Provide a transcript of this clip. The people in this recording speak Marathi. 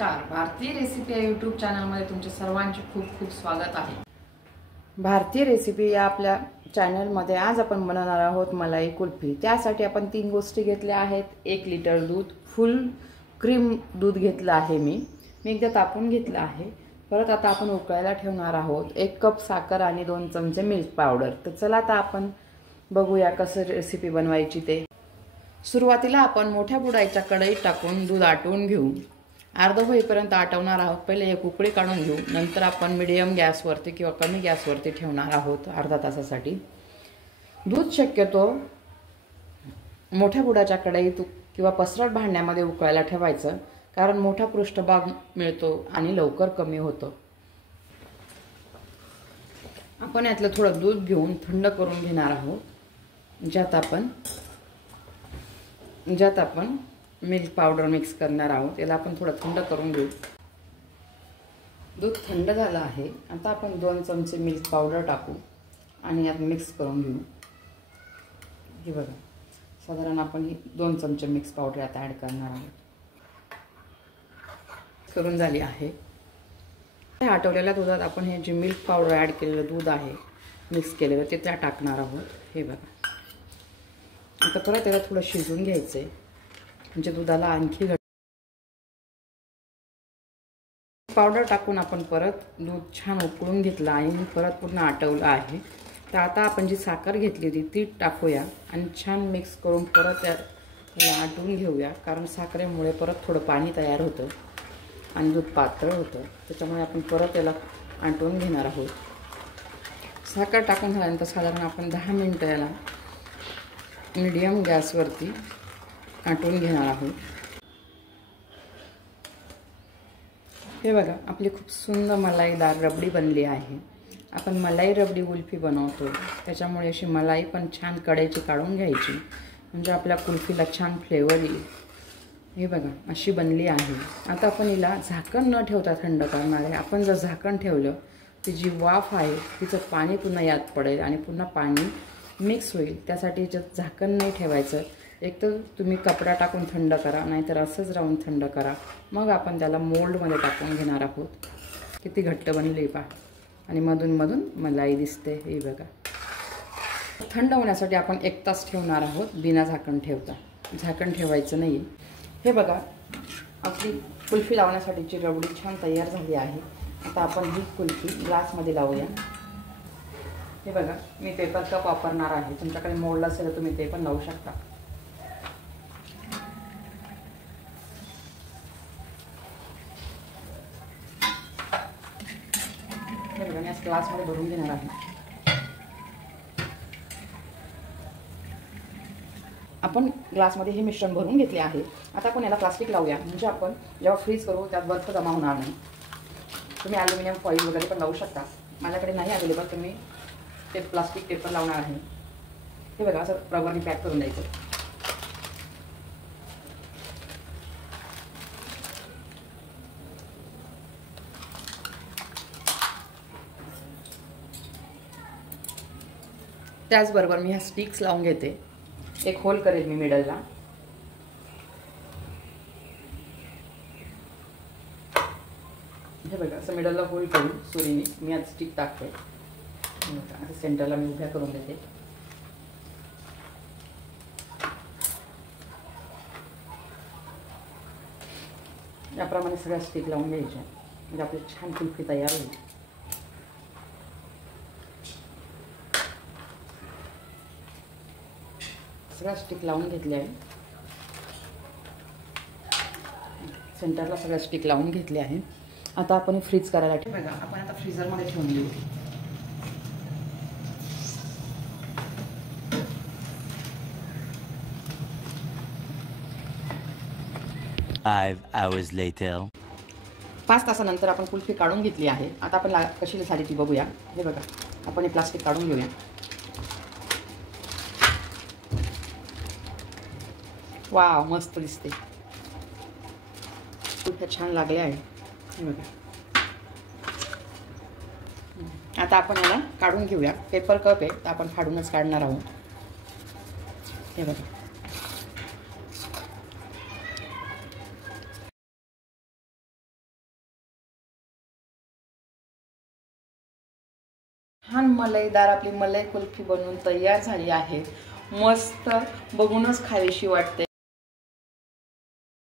नमस्कार, भारतीय रेसिपी या यूट्यूब चॅनलमध्ये तुमचे सर्वांचे खूप खूप स्वागत आहे। भारतीय रेसिपी या आपल्या चॅनलमध्ये आज आपण बनवणार आहोत मलाई कुल्फी। त्यासाठी आपण 3 गोष्टी घेतल्या आहेत। 1 लिटर दूध, फुल क्रीम दूध घेतलं आहे मी एकदा तापून घेतलं आहे। परत आता आपण उकळायला ठेवणार आहोत। 1 कप साखर आणि 2 चमचे मिल्क पावडर। तर चला आता आपण बघूया कसं रेसिपी बनवायची ते। सुरुवातीला आपण मोठ्या बुडाईच्या कढईत टाकून दूध आटवून घेऊ। अर्ध होईपर्यंत आटवणार आहोत। पहिले एक उकळी काढून घेऊ, नंतर आपण मीडियम गॅसवरती किंवा कमी गॅसवरती ठेवणार आहोत अर्धा तासासाठी। दूध शक्यतो मोठ्या बुडाच्या कढईत किंवा पसरट भांड्यामध्ये उकळायला ठेवायचं, कारण मोठा पृष्ठभाग मिळतो आणि लवकर कमी होतं। आपण यातलं थोडं दूध घेऊन थंड करून घेणार आहोत, ज्यात आपण मिल्क पावडर मिक्स करणार आहोत। याला आपण थोडं थंड करून घेऊ। दूध थंड झालं आहे। आता आपण 2 चमचे मिल्क पावडर टाकू आणि यात मिक्स करून घेऊ। हे बघा, साधारण आपण 2 चमचे मिक्स पावडर यात ॲड करणार आहोत। करून झाली आहे। आटवलेल्या दुधात आपण हे जे मिल्क पावडर ॲड केलेलं दूध आहे मिक्स केलेलं ते त्यात टाकणार आहोत। हे बघा, आता परत याला थोडं शिजवून घ्यायचं आहे, म्हणजे दुधाला आणखी पावडर टाकून आपण परत दूध छान उकळून घेतलं आणि परत पुन्हा आटवलं आहे। तर आता आपण जी साखर घेतली होती ती टाकूया आणि छान मिक्स करून परत त्याला आटवून घेऊया, कारण साखरेमुळे परत थोडं पाणी तयार होतं आणि दूध पातळ होतं। त्याच्यामुळे आपण परत याला आटवून घेणार आहोत। साखर टाकून झाल्यानंतर साधारण आपण 10 मिनिटं याला मीडियम गॅसवरती आटवून घेणार आहोत। हे बघा, आपली खूप सुंदर मलाईदार रबडी बनली आहे। आपण मलाई रबडी कुल्फी बनवतो, त्याच्यामुळे अशी मलाई पण छान कढईची काढून घ्यायची, म्हणजे आपल्या कुल्फीला छान फ्लेवर येईल। हे बघा, अशी बनली आहे। आता आपण हिला झाकण न ठेवता थंड करणार आहे। आपण जर झाकण ठेवलं ती जी वाफ आहे तिचं पाणी पुन्हा यात पडेल आणि पुन्हा पाणी मिक्स होईल। त्यासाठी झाकण नाही ठेवायचं। एक तर तुम्ही कपडा टाकून थंड करा, नाहीतर असंच राहून थंड करा। मग आपण त्याला मोल्डमध्ये टाकून घेणार आहोत। किती घट्ट बनली पहा, आणि मधून मधून मलाई दिसते। हे बघा, थंड होण्यासाठी आपण 1 तास ठेवणार आहोत बिना झाकण ठेवता। झाकण ठेवायचं नाही। हे बघा, आपली कुल्फी लावण्यासाठीची रबडी छान तयार झाली आहे। आता आपण ही कुल्फी ग्लासमध्ये लावूया। हे बघा, मी पेपर कप वापरणार आहे। तुमच्याकडे मोल्ड असेल तर तुम्ही ते पण लावू शकता। हे बघा, मी ग्लासमध्ये भरून घेणार आहे। आपण ग्लासमध्ये हे मिश्रण भरून घेतले आहे। आता आपण याला प्लास्टिक लावूया, म्हणजे आपण जेव्हा फ्रीज करू त्यात बर्फ जमा होणार नाही। तुम्ही ॲल्युमिनियम फॉईल वगैरे पण लावू शकता। माझ्याकडे नाही अवेलेबल, तर मी ते प्लास्टिक पेपर लावणार आहे। हे बघा, असं रबरने पॅक करून द्यायचं। त्याचबरोबर मी ह्या स्टिक्स लावून घेते। एक होल करेल मी मिडलला। हे बघा, असं मिडलला होल करून सुरीने मी आज स्टिक टाकते। आता सेंटरला मी उभ्या करून देते। याप्रमाणे सगळ्या स्टिक लावून घ्यायच्या, म्हणजे आपली छान कुल्फी तयार होईल। सगळ्या स्टिक लावून घेतल्या आहे। सेंटरला सगळ्या स्टिक लावून घेतल्या आहे। आता आपण फ्रीज करायला ठेवू। बघा, आपण आता फ्रीजरमध्ये ठेवून देऊ। later 5 तासानंतर आपण कुल्फी काढून घेतली आहे। आता आपण कशी झाली ती बघूया। हे बघा, आपण हे प्लास्टिक काढून घेऊया। वाव, मस्त दिसते। कुल्फ्या छान लागल्या आहे। हे बघा, आता आपण याला काढून घेऊया। पेपर कप आहे, तर आपण फाडूनच काढणार आहोत। हे बघा, छान मलाईदार आपली मलाई कुल्फी बनवून तयार झाली आहे। मस्त बघूनच खावीशी वाटते।